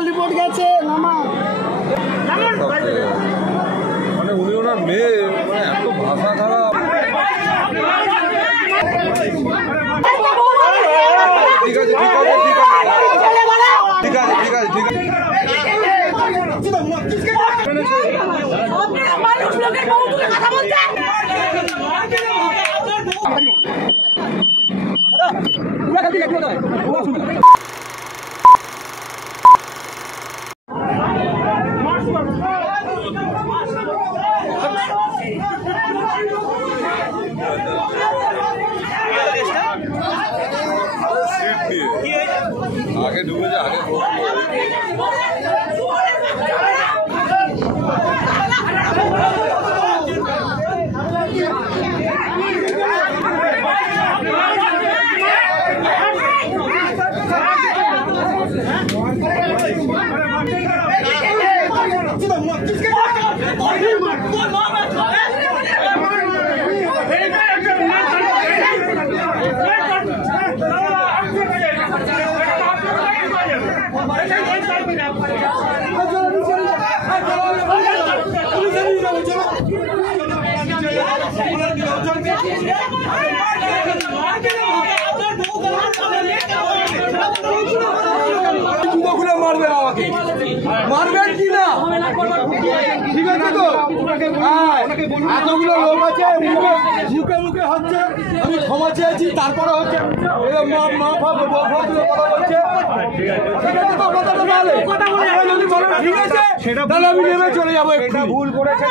Medical report গেছে মামা মানে উনি ওনার মেয়ে মানে এত ভাষা খারাপ। ঠিক আছে ঠিক আছে ঠিক আছে ঠিক আছে ঠিক আছে आगे डूबे जा आगे মারবে আমাকে মারবেন কি না ঠিক আছে তো এতগুলো লোক আছে মুখে মুখে হচ্ছে আমি ক্ষমা চেয়েছি তারপরে হচ্ছে ঠিক আছে তাহলে আমি নেমে চলে যাবো একটা ভুল করেছে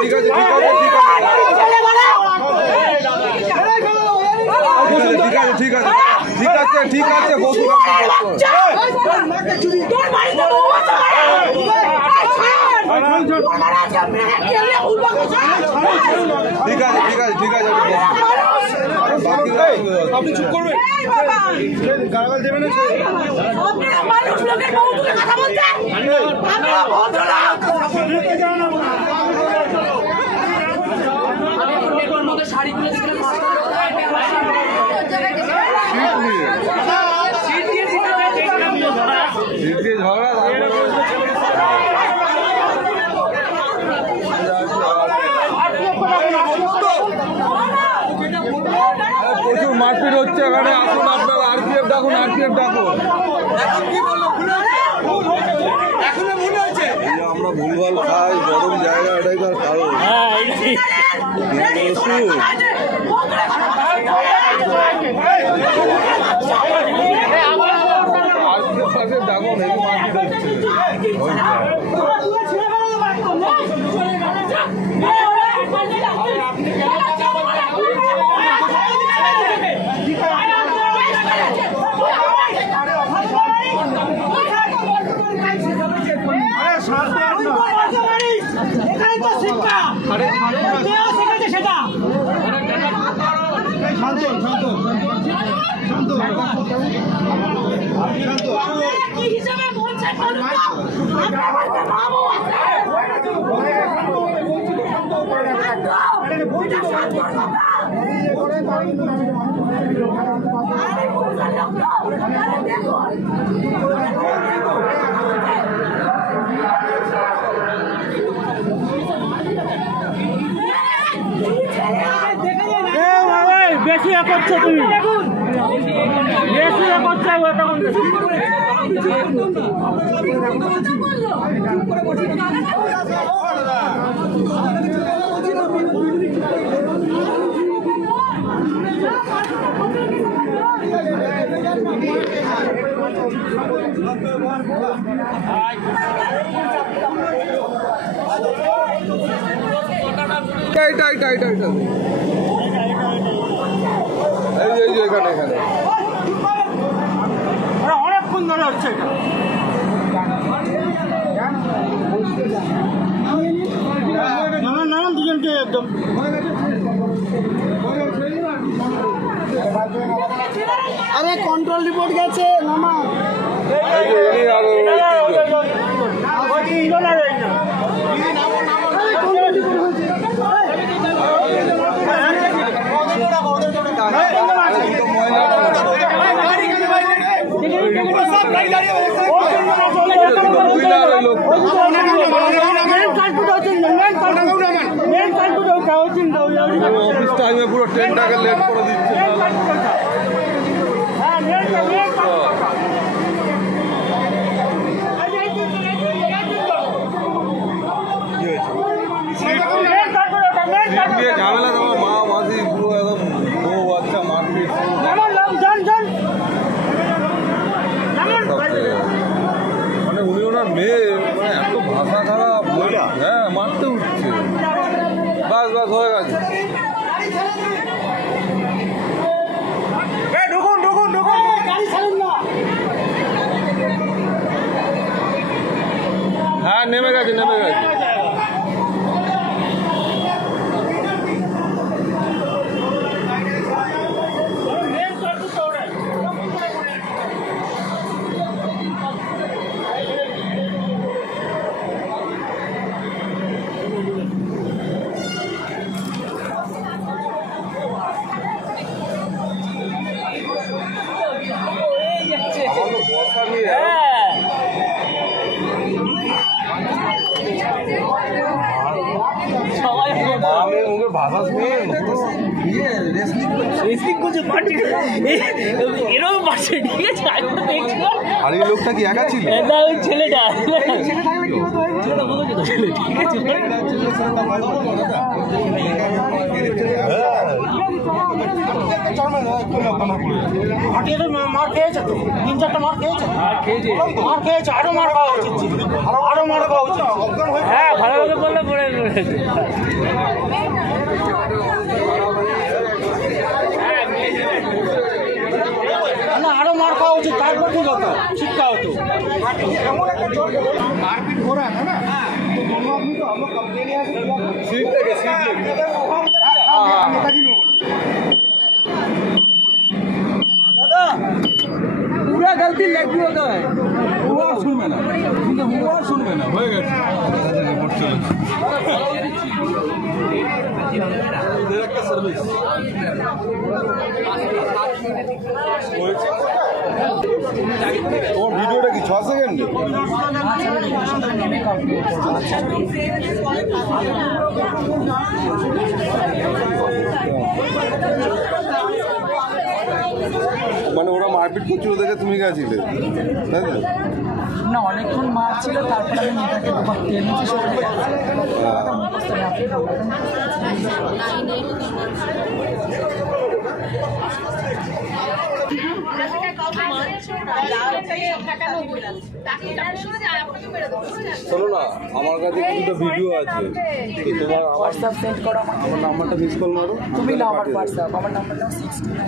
ঠিক আছে ঠিক আছে ঠিক আছে ঠিক আছে ঠিক আছে ঠিক আছে আপনি চুপ করবেন গালাগাল দেবেন না শাড়ি খুলে প্রচুর মারপিট হচ্ছে এখানে আসুন আপনারা আরপিএফ ডাকুন আরপিএফ ডাকুন আমরা ভুলভাল খাই গরম জায়গা এটাই তার কারণ ডাকুন মারপিট বেশি করছো তুমি বেশি অনেকক্ষণ ধরে হচ্ছে নানান দুজনকে একদম আরে কন্ট্রোল রিপোর্ট গেছে মামা অফিস টাইমে পুরো ট্রেনটাকে লেট করে দিচ্ছে। ঝামেলা তোমার মা মাসি পুরো একদম বউ বাচ্চা মারপিট মানে উনি ওনার মেয়ে মানে এত ভাষা খারাপ হ্যাঁ মারতে উঠছে বাস বাস হয়ে গেছে হ্যাঁ নেমে গেছে ভাষা শুনে আর এই লোকটা কি একা ছিল ছেলেটা মার খেয়েছে তো 3-4টা মার খেয়েছে আরো মার খাওয়া উচিত হ্যাঁ ভালোভাবে বললে পড়ে না আরো মার খাওয়া উচিত তারপর ঠিক হতো শিক্ষা হতো मारपीट हो रहा था ना तो दोनों आदमी तो हम लोग कंप्लेन सीट लेके दादा पूरा गलती लगी होता है हुआ सुनबे ना हो गए रिपोर्ट चले डायरेक्ट सर्विस তোমার ভিডিওটা কি 6 সেকেন্ড মানে ওরা মারপিট করছিল দেখে তুমি গেছিলে তাই তো না অনেকক্ষণ মার ছিল তারপরে আমি মেয়েটাকে দুবার টেনেছি সরে শোনো না আমার কাছে কিছুটা ভিডিও আছে তোমার হোয়াটসঅ্যাপ সেন্ড করো আমার নাম্বারটা মিস কল মারো তুমি না আমার হোয়াটসঅ্যাপ আমার নাম্বারটা 69